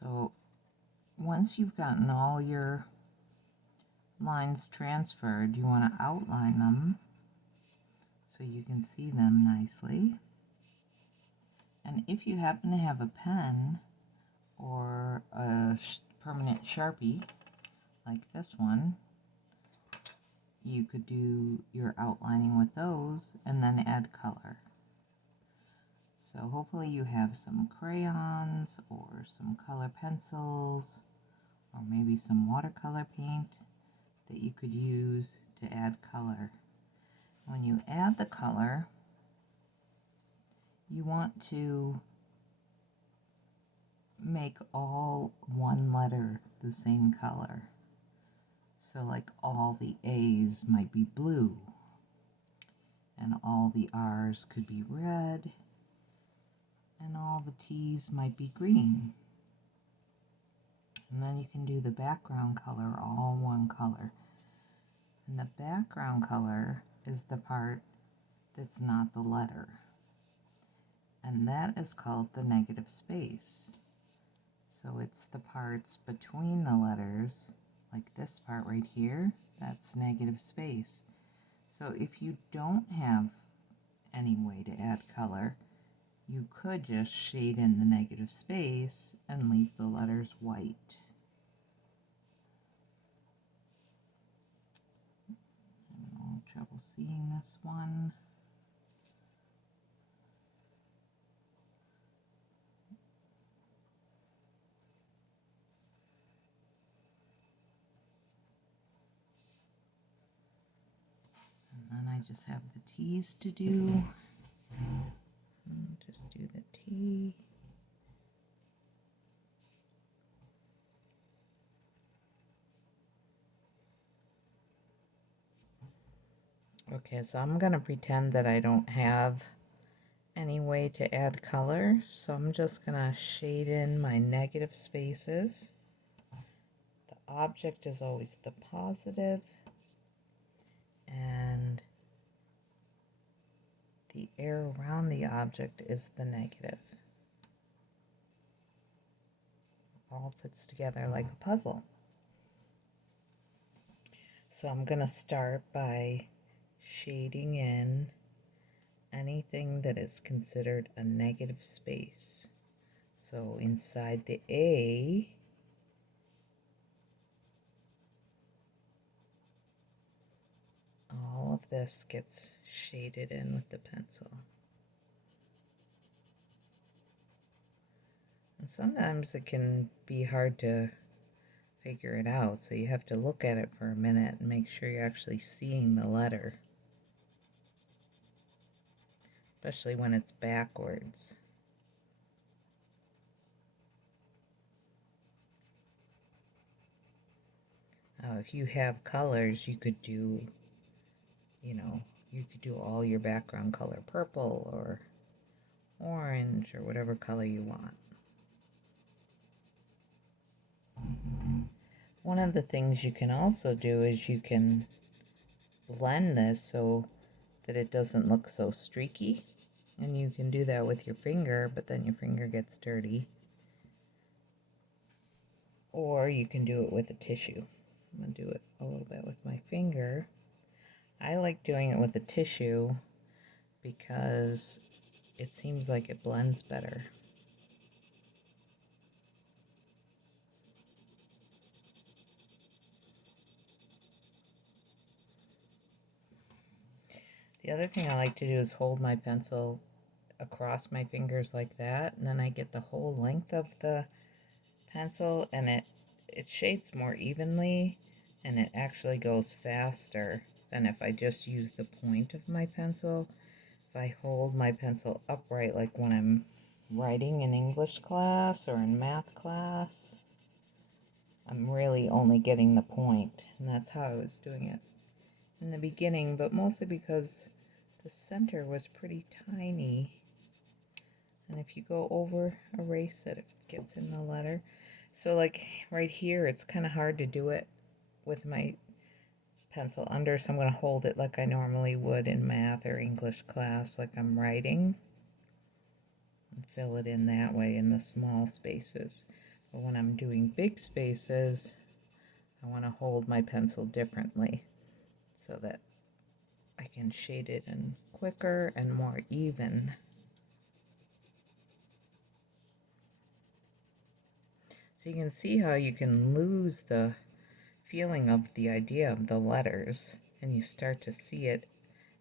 So once you've gotten all your lines transferred, you want to outline them so you can see them nicely. And if you happen to have a pen or a permanent Sharpie like this one, you could do your outlining with those and then add color. So hopefully you have some crayons or some color pencils or maybe some watercolor paint that you could use to add color. When you add the color, you want to make all one letter the same color. So like all the A's might be blue, and all the R's could be red, and all the T's might be green. And then you can do the background color all one color. And the background color is the part that's not the letter. And that is called the negative space. So it's the parts between the letters, like this part right here, that's negative space. So if you don't have any way to add color, you could just shade in the negative space and leave the letters white. I'm having a little trouble seeing this one. And then I just have the T's to do. Just do the T. Okay, so I'm going to pretend that I don't have any way to add color, so I'm just going to shade in my negative spaces. The object is always the positive, and the air around the object is the negative. All fits together like a puzzle. So I'm going to start by shading in anything that is considered a negative space. So inside the A, all of this gets shaded in with the pencil. And sometimes it can be hard to figure it out, so you have to look at it for a minute and make sure you're actually seeing the letter, especially when it's backwards. Now, if you have colors, you could do, you could do all your background color purple or orange or whatever color you want. One of the things you can also do is you can blend this so that it doesn't look so streaky. And you can do that with your finger, but then your finger gets dirty. Or you can do it with a tissue. I'm going to do it a little bit with my finger. I like doing it with a tissue because it seems like it blends better. The other thing I like to do is hold my pencil across my fingers like that, and then I get the whole length of the pencil, and it shades more evenly, and it actually goes faster than if I just use the point of my pencil. If I hold my pencil upright, like when I'm writing in English class or in math class, I'm really only getting the point, and that's how I was doing it in the beginning, but mostly because the center was pretty tiny, and if you go over, erase it, it gets in the letter. So like right here, it's kind of hard to do it with my pencil under, so I'm going to hold it like I normally would in math or English class, like I'm writing, and fill it in that way in the small spaces. But when I'm doing big spaces, I want to hold my pencil differently so that I can shade it in quicker and more even. So you can see how you can lose the feeling of the idea of the letters, and you start to see it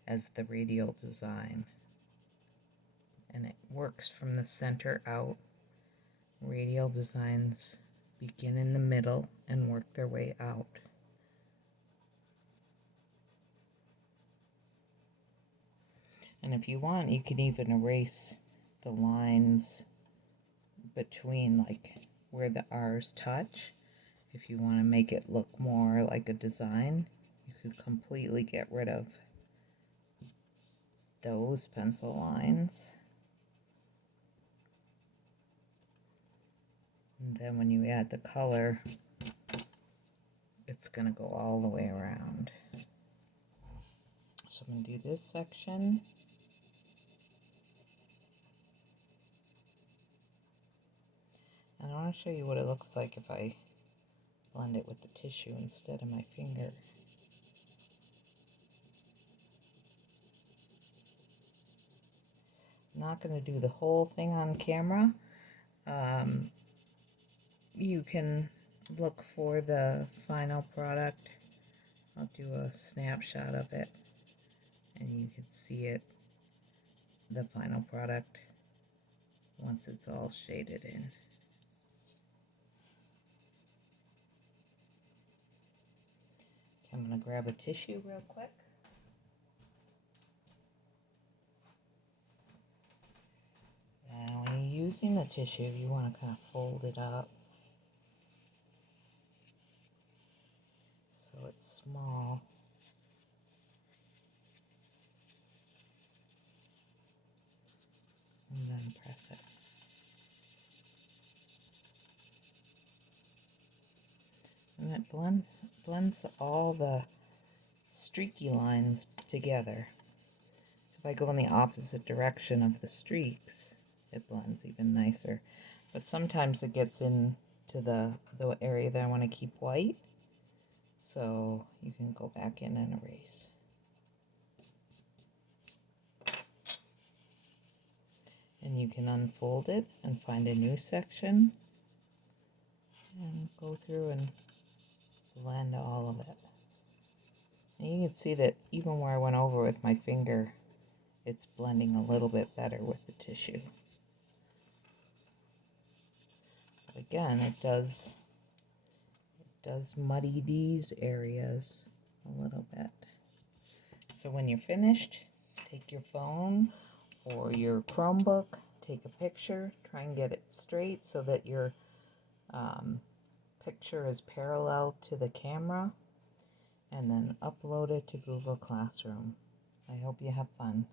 as the radial design. And it works from the center out. Radial designs begin in the middle and work their way out. And if you want, you can even erase the lines between, like where the R's touch. If you want to make it look more like a design, you could completely get rid of those pencil lines. And then when you add the color, it's going to go all the way around. So I'm going to do this section. And I want to show you what it looks like if I blend it with the tissue instead of my finger. I'm not going to do the whole thing on camera. You can look for the final product. I'll do a snapshot of it and you can see it, the final product, once it's all shaded in. Okay, I'm going to grab a tissue real quick. And when you're using the tissue, you want to kind of fold it up so it's small. And then press it. And it blends all the streaky lines together. So if I go in the opposite direction of the streaks, it blends even nicer. But sometimes it gets into the area that I want to keep white, so you can go back in and erase. And you can unfold it and find a new section and go through and blend all of it. And you can see that even where I went over with my finger, it's blending a little bit better with the tissue. But again, it does muddy these areas a little bit. So when you're finished, take your phone or your Chromebook, take a picture, try and get it straight so that your picture is parallel to the camera, and then upload it to Google Classroom. I hope you have fun.